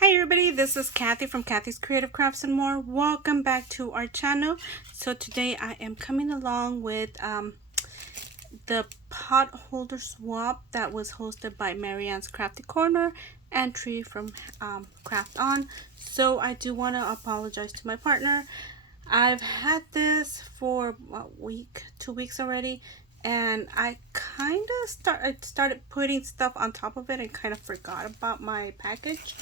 Hi everybody, this is Kathy from Kathy's Creative Crafts and More. Welcome back to our channel. So today I am coming along with the PotHolder Swap that was hosted by Marianns Crafty Corner and Tree from Craft On. So I do want to apologize to my partner. I've had this for a week, 2 weeks already, and I kind of started putting stuff on top of it and kind of forgot about my package.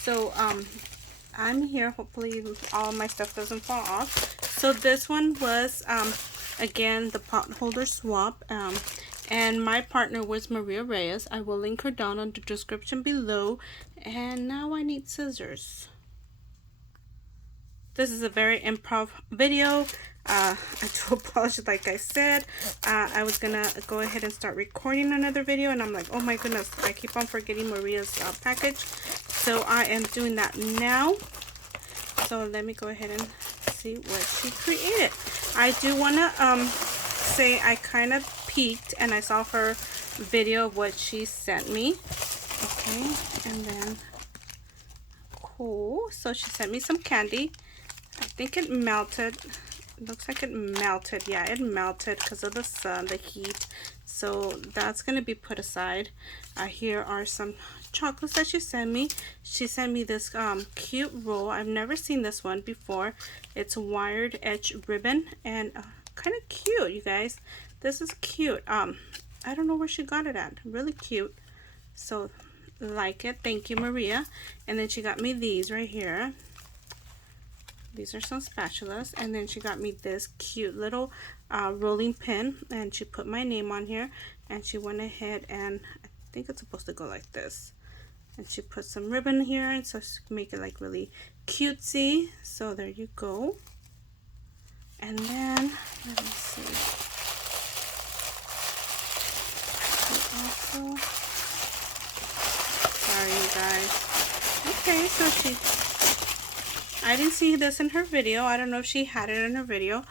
So I'm here. Hopefully all my stuff doesn't fall off. So this one was again the PotHolder Swap, and my partner was Reyes. I will link her down in the description below. And now I need scissors. This is a very improv video. I do apologize. Like I said, I was gonna go ahead and start recording another video, and I'm like, oh my goodness, I keep on forgetting Maria's package. So I am doing that now. So let me go ahead and see what she created. I do want to say I kind of peeked and I saw her video of what she sent me. Okay, and then cool. So she sent me some candy. I think it melted. It looks like it melted. Yeah, it melted because of the sun, the heat. So that's going to be put aside. Here are some chocolates that she sent me. She sent me this cute roll. I've never seen this one before. It's wired edge ribbon and kind of cute, you guys. This is cute. I don't know where she got it at. Really cute. So like it. Thank you, Maria. And then she got me these right here. These are some spatulas, and then she got me this cute little rolling pin, and she put my name on here, and she went ahead and I think it's supposed to go like this, and she put some ribbon here, and so she can make it like really cutesy. So there you go. And then let me see. Also, sorry you guys. Okay, so I didn't see this in her video. I don't know if she had it in her video.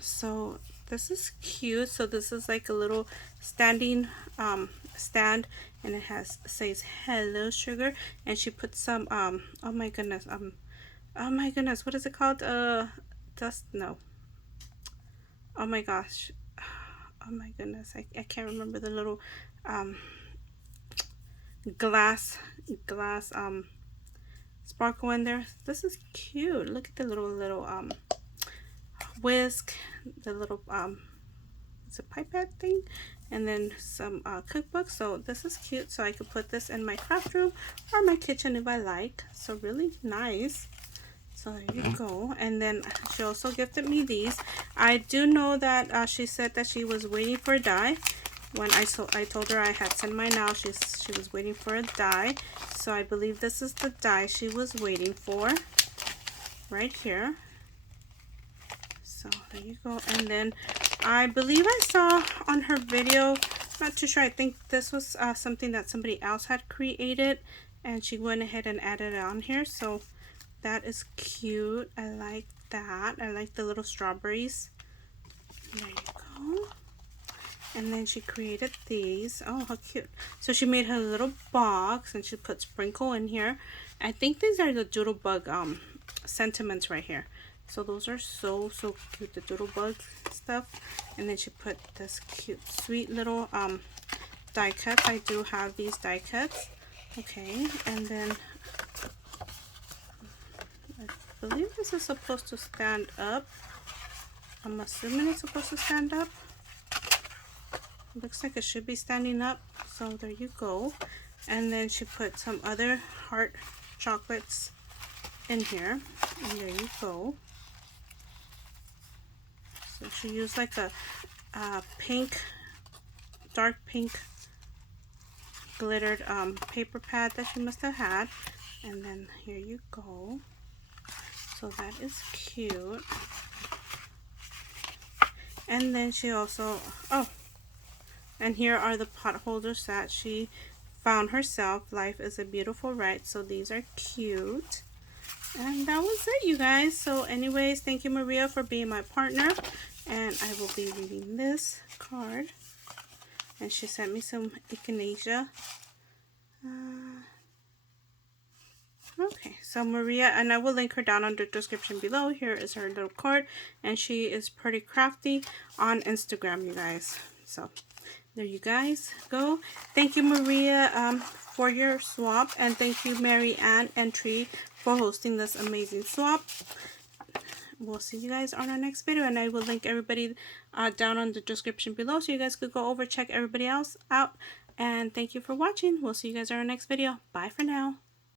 So this is cute. So this is like a little standing stand, and it says hello sugar, and she put some oh my goodness, what is it called? Dust? No. Oh my gosh. Oh my goodness. I can't remember the little glass sparkle in there. This is cute. Look at the little whisk, the little it's a pipette thing, and then some cookbooks. So this is cute. So I could put this in my craft room or my kitchen if I like. So really nice. So there you go. And then she also gifted me these. I do know that she said that she was waiting for a die. When I told her I had sent mine out, she was waiting for a die. So I believe this is the die she was waiting for, right here. So there you go. And then I believe I saw on her video, not too sure, I think this was something that somebody else had created, and she went ahead and added it on here. So that is cute. I like that. I like the little strawberries. There you go. And then she created these. Oh, how cute. So she made her little box, and she put sprinkle in here. I think these are the doodlebug sentiments right here. So those are so cute, the doodlebug stuff. And then she put this cute, sweet little die cuts. I do have these die cuts. Okay, and then I believe this is supposed to stand up. I'm assuming it's supposed to stand up. Looks like it should be standing up. So there you go. And then she put some other heart chocolates in here, and there you go. So she used like a pink, dark pink glittered paper pad that she must have had. And then here you go. So that is cute. And then she also, oh, and here are the pot holders that she found herself. Life is a beautiful ride. So these are cute. And that was it, you guys. So anyways, thank you, Maria, for being my partner. And I will be reading this card. And she sent me some echinacea. Oh, So Maria, and I will link her down under the description below. Here is her little card, and she is pretty crafty on Instagram, you guys. So there you guys go. Thank you, Maria, for your swap, and thank you, Mariann and Tree, for hosting this amazing swap. We'll see you guys on our next video, and I will link everybody down on the description below, so you guys could go over, check everybody else out. And thank you for watching. We'll see you guys on our next video. Bye for now.